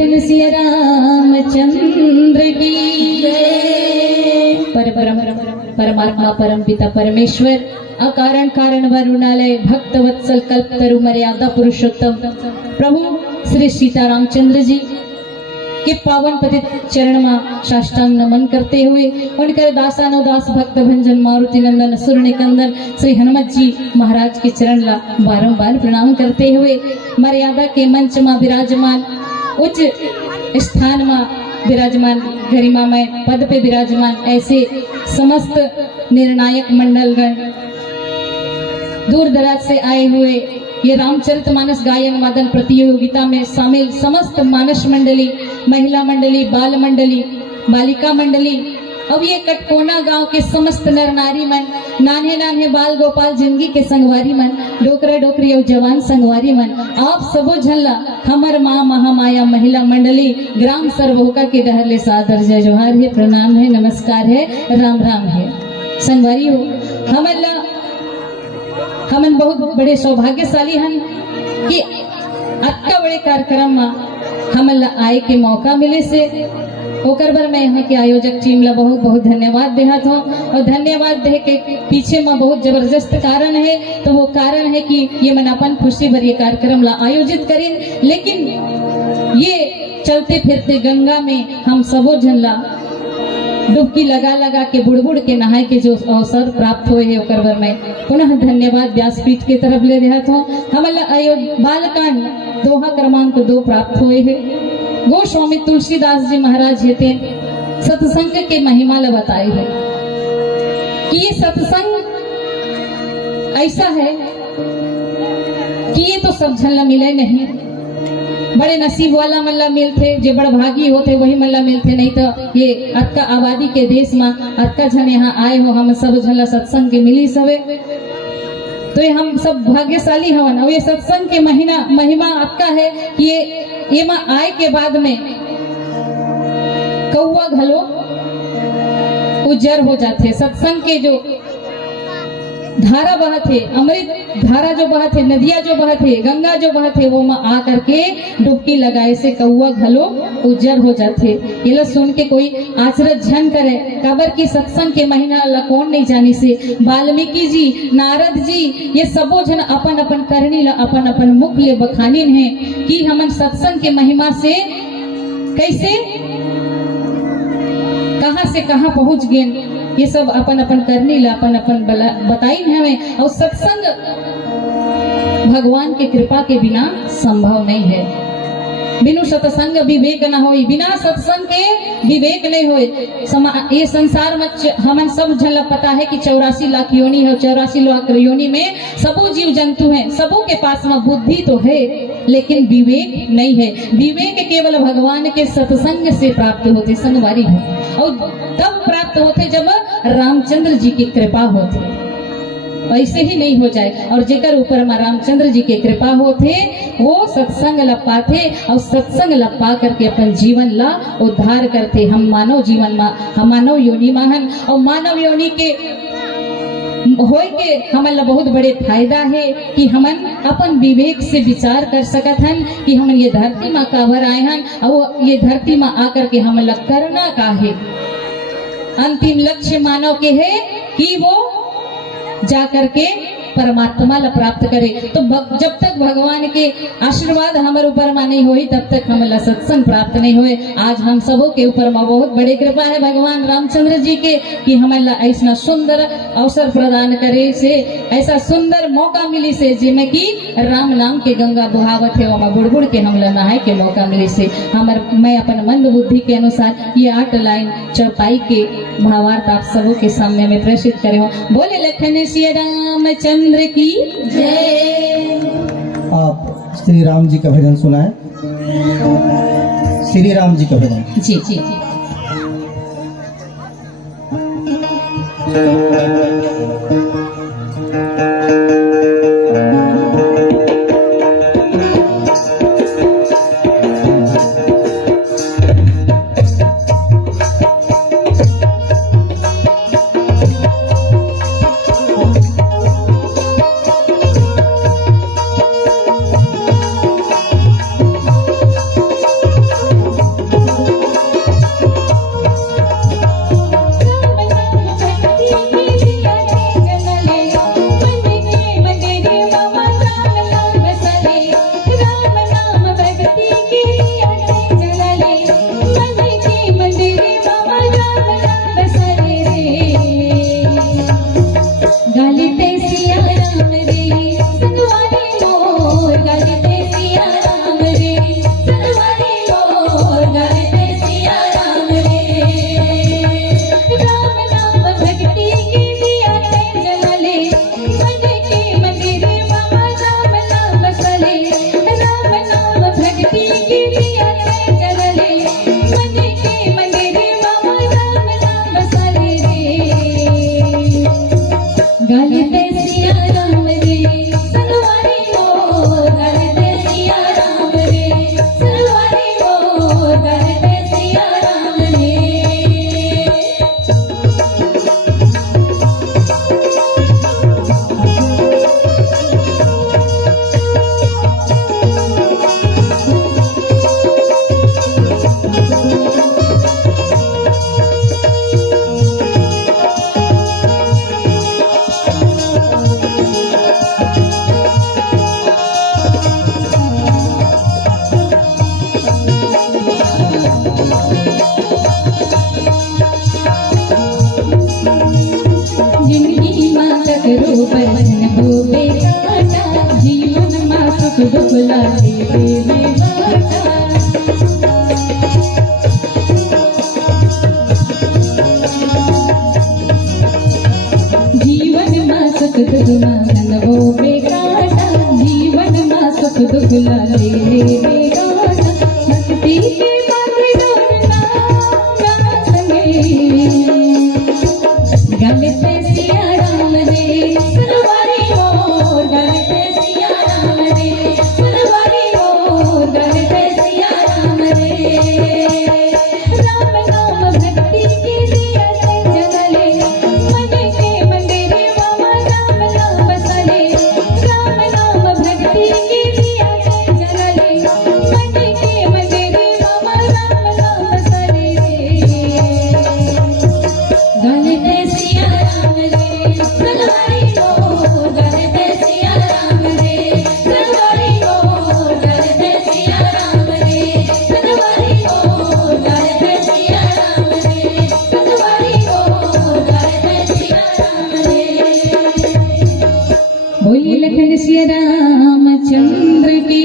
लेखन सिया रामचंद्र की परमात्मा परम पिता परमेश्वर अकारण कारण वरुणालय भक्त वत्सल कल्पतरु मर्यादा पुरुषोत्तम प्रभु श्री सीता रामचंद्र जी के पावन पतित चरण में साष्टांग नमन करते हुए उनकर दासानुदास भक्त भंजन मारुति नंदन असुर निकंदन श्री हनुमत जी महाराज के चरण ला बारंबार प्रणाम करते हुए मर्यादा के मंच में विराजमान उच्च स्थान में विराजमान गरिमा में पद पे विराजमान ऐसे समस्त निर्णायक मंडलगण दूर दराज से आए हुए ये रामचरितमानस गायन वादन प्रतियोगिता में शामिल समस्त मानस मंडली, महिला मंडली, बाल मंडली, बालिका मंडली, अब ये कटकोना गांव के समस्त नर नारी मन, नान्हे नान्हे बाल गोपाल जिंदगी के संगवारी मन, डोकरा डोकरी और जवान संगवारी मन, आप सबो झल्ला हमर माँ महामाया महिला मंडली ग्राम सरवोका के डहरले सादर जय जोहार है, प्रणाम है, नमस्कार है, राम राम है। संगवारी हो हमन बहुत बड़े सौभाग्यशाली हन कि अत्ता बड़े कार्यक्रम में हमन आए के मौका मिले से ओकर बर मैं यहाँ के आयोजक टीम ला बहुत बहुत धन्यवाद देहत हूँ। और धन्यवाद दे के पीछे में बहुत जबरदस्त कारण है, तो वो कारण है कि ये मन अपन खुशी भर ये कार्यक्रम ला आयोजित करें, लेकिन ये चलते फिरते गंगा में हम सबो जन ला डुबकी लगा लगा के बुड़बुड़ के नहाए के जो अवसर प्राप्त हुए है ओकर बर मैं पुनः धन्यवाद व्यासपीठ के तरफ ले रहा था। हमारा बालकांड दोहा क्रमांक 2 प्राप्त हुए है। गोस्वामी तुलसीदास जी महाराज हेते सत्संग के महिमा ला बताए है कि ये सत्संग ऐसा है कि ये तो सब झन ला मिले नहीं, बड़े नसीब वाला मल्ला मिलते, जो बड़ भागी होते वही मल्ला मिलते, नहीं तो ये अतका आबादी के देश में अतका जन यहाँ आए हो हम सब झन सत्संग के मिली सवे, तो ये हम सब भाग्यशाली हवन। और ये सत्संग के महिमा अतका है कि ये माँ आए के बाद में कौवा घलो उज्जर हो जाते, सत्संग के जो धारा बहत है, अमृत धारा जो बहत है, नदिया जो बहत है, गंगा जो बहत है, वो माँ आ करके डुबकी लगाए से कौवा घलो उज्जर हो जाते। ये ला सुन के कोई आचरज झन करे, कबर की सत्संग के महीना ला कौन नहीं जानी से वाल्मीकि जी, नारद जी, ये सबो जन अपन अपन करनी ला अपन अपन मुख ले बखानिन है कि हमन सत्संग के महिमा से कैसे कहां से कहां पहुंच गए, ये सब अपन अपन करनी ला अपन अपन बताई हमें। और सत्संग भगवान के कृपा के बिना संभव नहीं है, बिनु सत्संग विवेक न होई, बिना सत्संग के विवेक नहीं होए। ये संसार में हमन सब झन पता है कि 84 लाख योनि है, 84 लाख योनि में सबो जीव जंतु हैं, सबों के पास में बुद्धि तो है लेकिन विवेक नहीं है। विवेक केवल भगवान के सत्संग से प्राप्त होते, संगवारी है, और तब प्राप्त होते जब रामचंद्र जी की कृपा होती, ऐसे ही नहीं हो जाए। और जेकर ऊपर में रामचंद्र जी की कृपा होते वो सत्संग ला पाते, और सत्संग ला पा करके अपन जीवन ला उद्धार करते। हम मानव जीवन में, हम मानव योनि महन, और मानव योनि के होय के हमन ला बहुत बड़े फायदा है कि हमन अपन विवेक से विचार कर सकत हन कि हमन ये धरती में काबर आए हन, और ये धरती में आकर के हमन ला करना का है। अंतिम लक्ष्य मानव के है कि वो जाकर के परमात्मा ला प्राप्त करे। तो जब तक भगवान के आशीर्वाद हमारे ऊपर में नहीं हुई तब तक हमें सत्संग प्राप्त नहीं हुए। आज हम सबों के ऊपर में बहुत बड़ी कृपा है भगवान रामचंद्र जी के कि हमें ऐसा सुंदर अवसर प्रदान करे से, ऐसा सुंदर मौका मिली से जिसमें कि राम नाम के गंगा बहावत है वहाँ बुड़ के हम नहाए के मौका मिली से। मैं अपन मंद बुद्धि के अनुसार ये 8 लाइन चौपाई के भावार्थ आप सबों के सामने में प्रेषित करे हूँ। बोले लखन सिया रामचंद्र की जय। आप श्री राम जी का भजन सुनाए, श्री राम जी का भजन। जी जी जी। सिया राम रे संगवारी मोर गाते सिया राम रे संगवारी मोर गाते सिया राम रे राम नाम भक्ति की दिया है जले मन के मंदिर बाबा राम नाम चले राम नाम भक्ति की दिया है जले मन के मंदिर बाबा राम नाम चले गाते सिया राम रे संगवारी मोर गाते सिया राम रे संगवारी मोर गाते सिया राम रे जिंदगी मातक रूपन हो बेटा जीवन मा सुख दुख लागे रे बाटा जीवन मा सुख दुख मानन हो बेटा जीवन मा सुख दुख लागे रे बाटा भक्ति के मार्ग डोरना गाना संगे गाते सिया राम रे संगवारी मोर गाते सिया राम रे संगवारी मोर गाते सिया राम रे राम नाम भक्ति की दिया है जगले मन के मंदिर बाबा राम नाम बसले राम नाम भक्ति की दिया है जगले मन के मंदिर बाबा राम नाम बसले गाते सिया राम रे संगवारी मोर गाते सिया राम रे संगवारी मोर गाते सिया राम रे संगवारी मोर गाते सिया राम रे संगवारी मोर गाते सिया राम रे बोलिए लखन सिया रामचंद्र की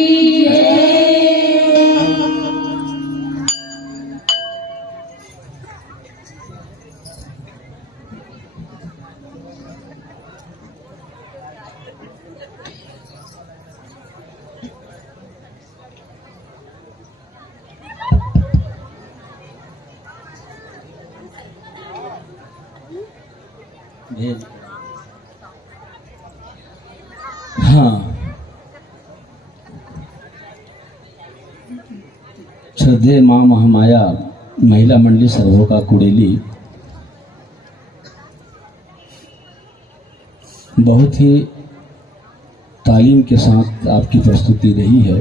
हाँ, श्रद्धेय माँ महामाया महिला मंडली सर्वोका कुड़ेली बहुत ही तालीम के साथ आपकी प्रस्तुति रही है।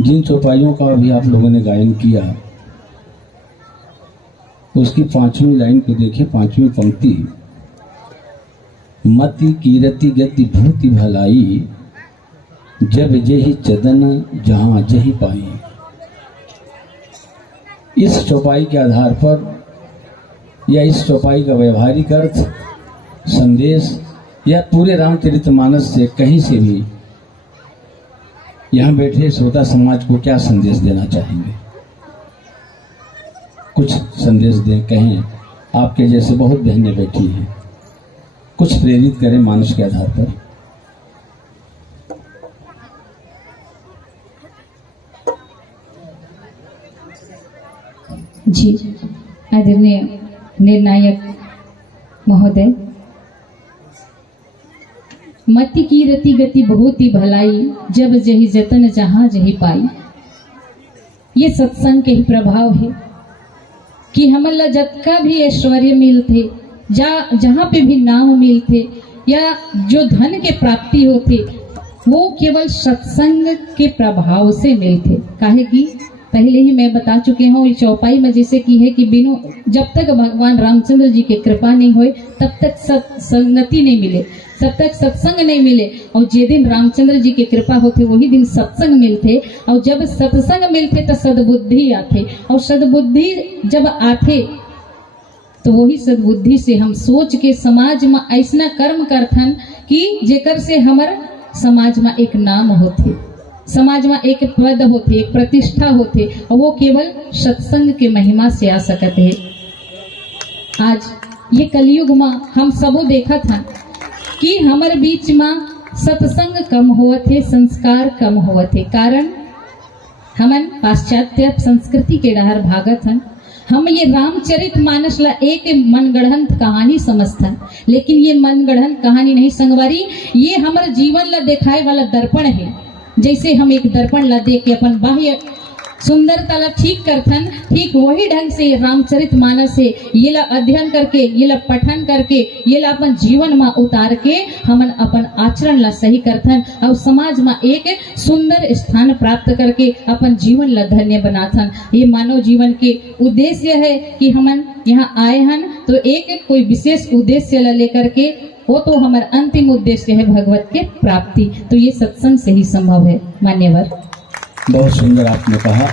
जिन चौपाइयों का अभी आप लोगों ने गायन किया उसकी 5वीं लाइन को देखिए, 5वीं पंक्ति, मति कीरति गति भूति भलाई जब जेहि चदन जहां जही पाई। इस चौपाई के आधार पर या इस चौपाई का व्यवहारिक अर्थ, संदेश या पूरे रामचरितमानस से कहीं से भी यहाँ बैठे श्रोता समाज को क्या संदेश देना चाहेंगे? कुछ संदेश दें, कहें। आपके जैसे बहुत बहनें बैठी हैं, कुछ प्रेरित करें मानस के आधार पर। जी, आदरणीय निर्णायक महोदय, मति की रति गति बहुत ही भलाई जब जही जतन जहां जही पाई। ये सत्संग के ही प्रभाव है कि हमला जतका भी ऐश्वर्य मिलते, जहाँ पे भी नाम मिलते या जो धन के प्राप्ति होते, वो केवल सत्संग के प्रभाव से मिलते। काहे कि पहले ही मैं बता चुके हूँ इस चौपाई में जैसे की है कि बिनु जब तक भगवान रामचंद्र जी की कृपा नहीं हुई तब तक संगति नहीं मिले, तब तक सत्संग नहीं मिले। और जे दिन रामचंद्र जी की कृपा होते वही दिन सत्संग मिलते, और जब सत्संग मिलते तो सद्बुद्धि आते, और सद्बुद्धि जब आते तो वही सद्बुद्धि से हम सोच के समाज में ऐसा कर्म करथन कि जेकर से हमर समाज में एक नाम होते, समाज में एक पद होते, एक प्रतिष्ठा होते, और वो केवल सत्संग के महिमा से आ सकत है। आज ये कलयुग में हम सबो देखा था कि हमारे बीच में सत्संग कम होवत है, संस्कार कम होवत है। कारण हमन पाश्चात्य संस्कृति के डहर भागत हन। हम ये रामचरित मानस ला एक मनगढ़ंत कहानी समझथन, लेकिन ये मनगढ़ंत कहानी नहीं संगवारी, ये हमारे जीवन ला दिखाए वाला दर्पण है। जैसे हम एक दर्पण ला देख के अपन बाह्य सुंदरता ला ठीक करथन, ठीक वही ढंग से रामचरित मानस से ये ला अध्ययन करके, ये ला पठन करके, ये ला अपन जीवन में उतार के हमन अपन आचरण ला सही करथन और समाज में एक सुंदर स्थान प्राप्त करके अपन जीवन ला धन्य बनाथन। ये मानव जीवन के उद्देश्य है कि हमन यहाँ आए हन तो एक कोई विशेष उद्देश्य ला लेकर के, वो तो हमारा अंतिम उद्देश्य है भगवत के प्राप्ति। तो ये सत्संग से ही संभव है। मान्यवर, बहुत सुंदर आपने कहा,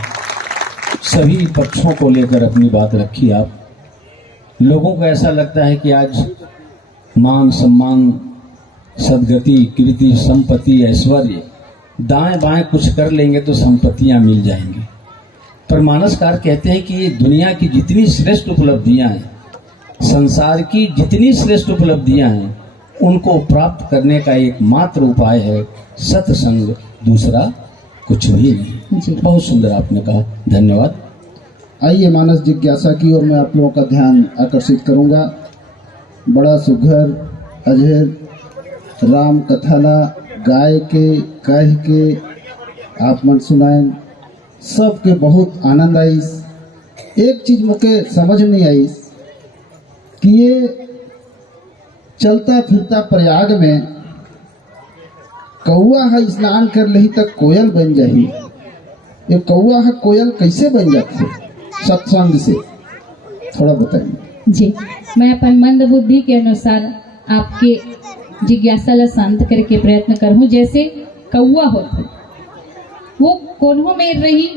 सभी पक्षों को लेकर अपनी बात रखी आप। लोगों को ऐसा लगता है कि आज मान सम्मान, सदगति, कीर्ति, संपत्ति, ऐश्वर्य, दाएं बाएं कुछ कर लेंगे तो संपत्तियां मिल जाएंगी। पर मानसकार कहते हैं कि ये दुनिया की जितनी श्रेष्ठ उपलब्धियां हैं, संसार की जितनी श्रेष्ठ उपलब्धियां हैं, उनको प्राप्त करने का एकमात्र उपाय है सत्संग, दूसरा कुछ भी नहीं। बहुत सुंदर आपने कहा, धन्यवाद। आइए मानस जिज्ञासा की ओर मैं आप लोगों का ध्यान आकर्षित करूंगा। बड़ा सुघर अजहर राम कथाला गाय के कह के आप मन सुनाएं, सबके बहुत आनंद आई। एक चीज मुझे समझ नहीं आई कि ये चलता फिरता प्रयाग में कौआ है स्नान कर लही तक कोयल बन जाही। ये कौआ है कोयल कैसे बन जाते सत्संग से, थोड़ा बताइए। जी, मैं अपन मंद बुद्धि के अनुसार आपके जिज्ञासा ला शांत करके प्रयत्न करूँ। जैसे कौआ होते, वो कोन्हो में रही,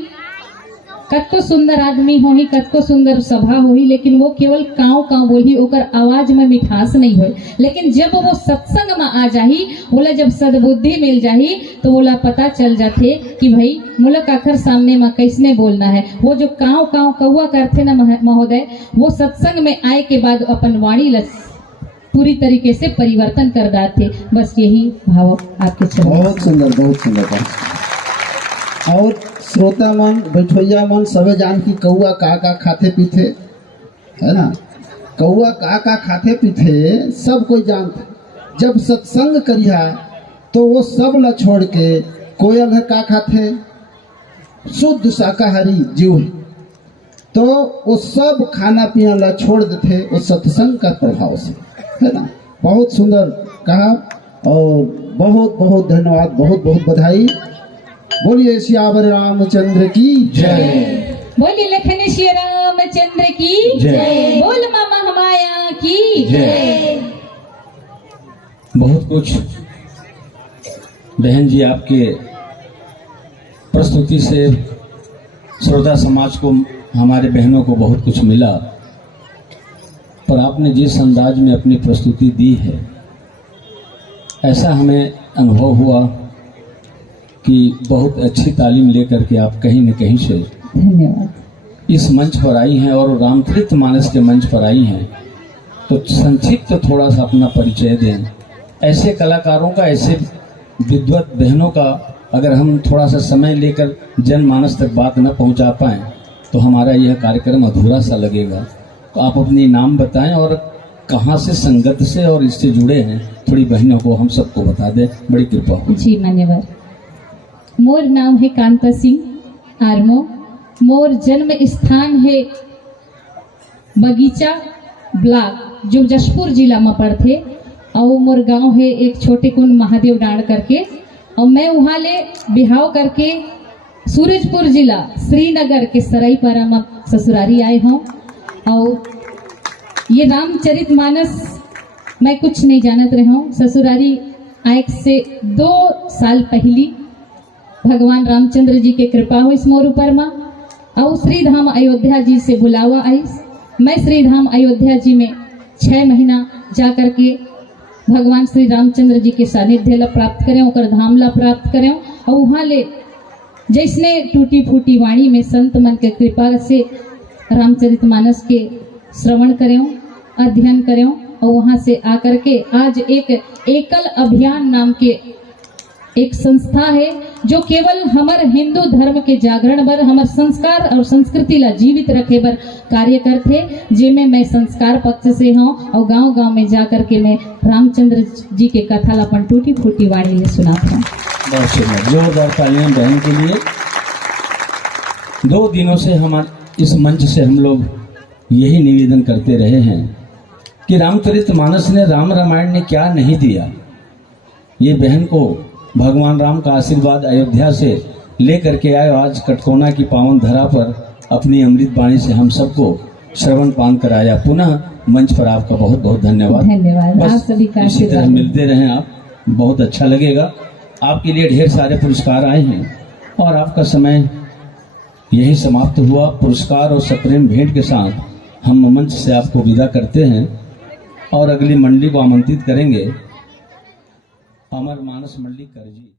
कतको सुंदर आदमी होही, कतको सुंदर सभा होही, लेकिन वो केवल काव काव बोली, ओकर आवाज में मिठास नहीं होई। लेकिन जब वो सत्संग में आ जाही, बोला जब सद्बुद्धि मिल जाही, तो बोला पता चल जाते कि भाई मुलक आखिर सामने में कैसने बोलना है। वो जो काव काव कौआ करते ना महोदय, वो सत्संग में आए के बाद अपन वाणी ला पूरी तरीके से परिवर्तन कर दाते। बस यही भाव आपके चरण। बहुत सुंदर, बहुत सुंदर बात। और श्रोता मन, बैठोइया मन सबे जान की कौआ का खाते पीते, है ना। कौआ का खाते पीते सब कोई जानते। जब सत्संग करिया तो वो सब ला छोड़ के, कोयल है का खाते, शुद्ध शाकाहारी जीव है, तो वो सब खाना पीना ला छोड़ देते वो सत्संग का प्रभाव से, है ना। बहुत सुंदर कहा और बहुत बहुत धन्यवाद, बहुत बहुत बधाई। बोलिए सियावर रामचंद्र की जय। बोलिए लखन श्री रामचंद्र की जय। बोल मामा हमाया की जय। बहुत कुछ बहन जी आपके प्रस्तुति से श्रोता समाज को, हमारे बहनों को बहुत कुछ मिला। पर आपने जिस अंदाज में अपनी प्रस्तुति दी है, ऐसा हमें अनुभव हुआ कि बहुत अच्छी तालीम लेकर के आप कहीं न कहीं से धन्यवाद इस मंच पर आई हैं और रामचरित मानस के मंच पर आई हैं। तो संक्षिप्त तो थोड़ा सा अपना परिचय दें। ऐसे कलाकारों का, ऐसे विद्वत बहनों का अगर हम थोड़ा सा समय लेकर जनमानस तक बात न पहुंचा पाएं तो हमारा यह कार्यक्रम अधूरा सा लगेगा। तो आप अपनी नाम बताएं और कहाँ से संगत से और इससे जुड़े हैं, थोड़ी बहनों को हम सबको बता दें, बड़ी कृपा हो। जी मान्यवर, मोर नाम है कांता सिंह आर्मो। मोर जन्म स्थान है बगीचा ब्लॉक, जो जशपुर जिला में पड़ते, और मोर गांव है एक छोटे कुंड महादेव डांड करके। और मैं वहाँ ले बिहाव करके सूरजपुर जिला श्रीनगर के सराईपारा में ससुरारी आए हूँ। और ये रामचरित मानस मैं कुछ नहीं जानत रहा हूँ। ससुरारी आए से 2 साल पहली भगवान रामचंद्र जी के कृपा हो इस मोर ऊपर में, और श्री धाम अयोध्या जी से बुलावा आई। मैं श्री धाम अयोध्या जी में 6 महीना जा करके भगवान श्री रामचंद्र जी के सानिध्य ला प्राप्त करें, ओकर धाम ला प्राप्त करें और वहाँ ले जैसने टूटी फूटी वाणी में संत मन के कृपा से रामचरितमानस के श्रवण करें, अध्ययन करें और वहाँ से आकर के आज एक एकल अभियान नाम के एक संस्था है जो केवल हमार हिंदू धर्म के जागरण बर, हमार संस्कार और संस्कृति ला जीवित रखे बर कार्य करते, जिसमें मैं संस्कार पक्ष से हूँ और गांव-गांव में जाकर के मैं रामचंद्र जी के कथा ला अपन टूटी फूटी वाणी में सुनाता हूँ। बहुत शुक्रिया, जोरदार तालियां बहन के लिए। 2 दिनों से हमारे इस मंच से हम लोग यही निवेदन करते रहे हैं कि रामचरितमानस ने, राम रामायण ने क्या नहीं दिया। ये बहन को भगवान राम का आशीर्वाद अयोध्या से लेकर के आए, आज कटकोना की पावन धरा पर अपनी अमृत वाणी से हम सबको श्रवण पान कराया। पुनः मंच पर आपका बहुत बहुत धन्यवाद। धन्यवाद, आप बस सभी का इसी तरह आशीर्वाद। मिलते रहें आप, बहुत अच्छा लगेगा। आपके लिए ढेर सारे पुरस्कार आए हैं और आपका समय यही समाप्त हुआ। पुरस्कार और सप्रेम भेंट के साथ हम मंच से आपको विदा करते हैं और अगली मंडली को आमंत्रित करेंगे। अमर मानस मंडली करजी।